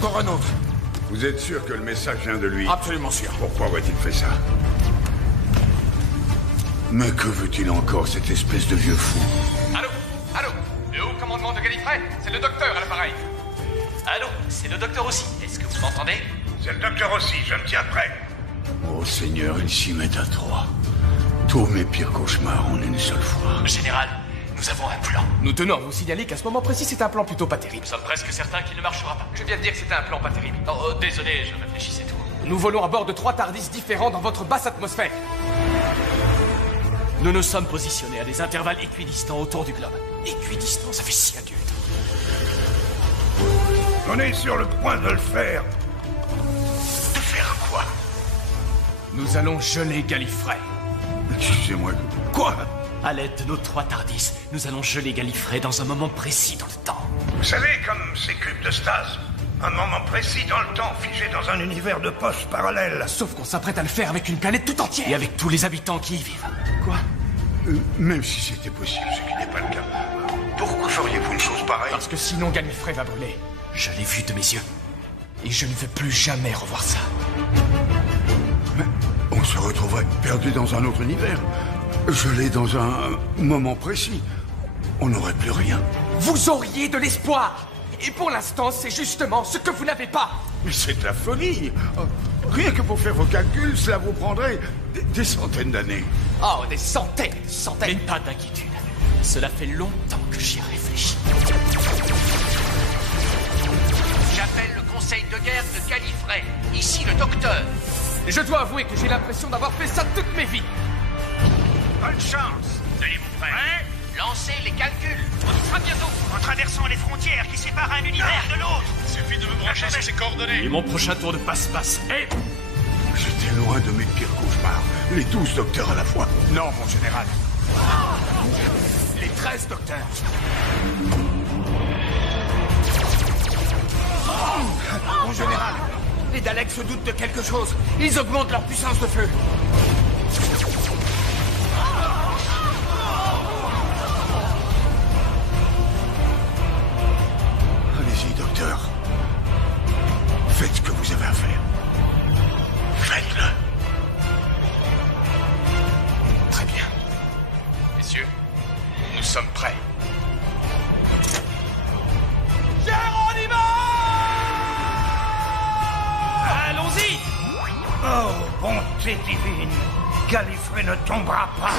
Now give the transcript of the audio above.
encore un autre. Vous êtes sûr que le message vient de lui? Absolument sûr. Pourquoi aurait-il fait ça? Mais que veut-il encore, cette espèce de vieux fou? Allô? Allô? Le haut commandement de Gallifrey? C'est le docteur à l'appareil. Allô? C'est le docteur aussi. Est-ce que vous m'entendez? C'est le docteur aussi, je me tiens prêt. Oh Seigneur, ils s'y mettent à trois. Tous mes pires cauchemars en une seule fois. Général, nous avons un plan. Nous tenons à vous signaler qu'à ce moment précis, c'est un plan plutôt pas terrible. Nous sommes presque certains qu'il ne marchera pas. Je viens de dire que c'était un plan pas terrible. Oh, désolé, je réfléchissais tout. Nous volons à bord de 3 TARDIS différents dans votre basse atmosphère. Nous nous sommes positionnés à des intervalles équidistants autour du globe. Équidistants, ça fait si adulte. On est sur le point de le faire. De faire quoi? Nous allons geler Gallifrey. Excusez-moi, quoi? À l'aide de nos 3 TARDIS, nous allons geler Gallifrey dans un moment précis dans le temps. Vous savez, comme ces cubes de stase. Un moment précis dans le temps, figé dans un univers de poches parallèles. Sauf qu'on s'apprête à le faire avec une planète tout entière. Et avec tous les habitants qui y vivent. Quoi? Même si c'était possible, ce qui n'est pas le cas. Pourquoi feriez-vous une chose pareille? Parce que sinon Gallifrey va brûler. Je l'ai vu de mes yeux. Et je ne veux plus jamais revoir ça. Mais on se retrouverait perdu dans un autre univers. Gelé dans un moment précis. On n'aurait plus rien. Vous auriez de l'espoir. Et pour l'instant, c'est justement ce que vous n'avez pas. Mais c'est de la folie. Rien que pour faire vos calculs, cela vous prendrait des centaines d'années. Oh, des centaines, des centaines. Mais pas d'inquiétude. Cela fait longtemps que j'y réfléchis. J'appelle le conseil de guerre de Gallifrey. Ici le docteur. Je dois avouer que j'ai l'impression d'avoir fait ça toute mes vies. Bonne chance. Tenez-vous prêts? Lancez les calculs. On y sera bientôt. En traversant les frontières qui séparent un univers de l'autre. Il suffit de me brancher sur ces coordonnées. Et mon prochain tour de passe-passe. Hé! J'étais loin de mes pires cauchemars. Les 12 docteurs à la fois. Non, mon général. Les 13 docteurs. Mon général, les Daleks se doutent de quelque chose. Ils augmentent leur puissance de feu. Allez-y, docteur. Faites ce que vous avez à faire. Faites-le. Très bien. Messieurs, nous sommes prêts. Allons-y! Oh, bonté divine. Gallifrey ne tombera pas.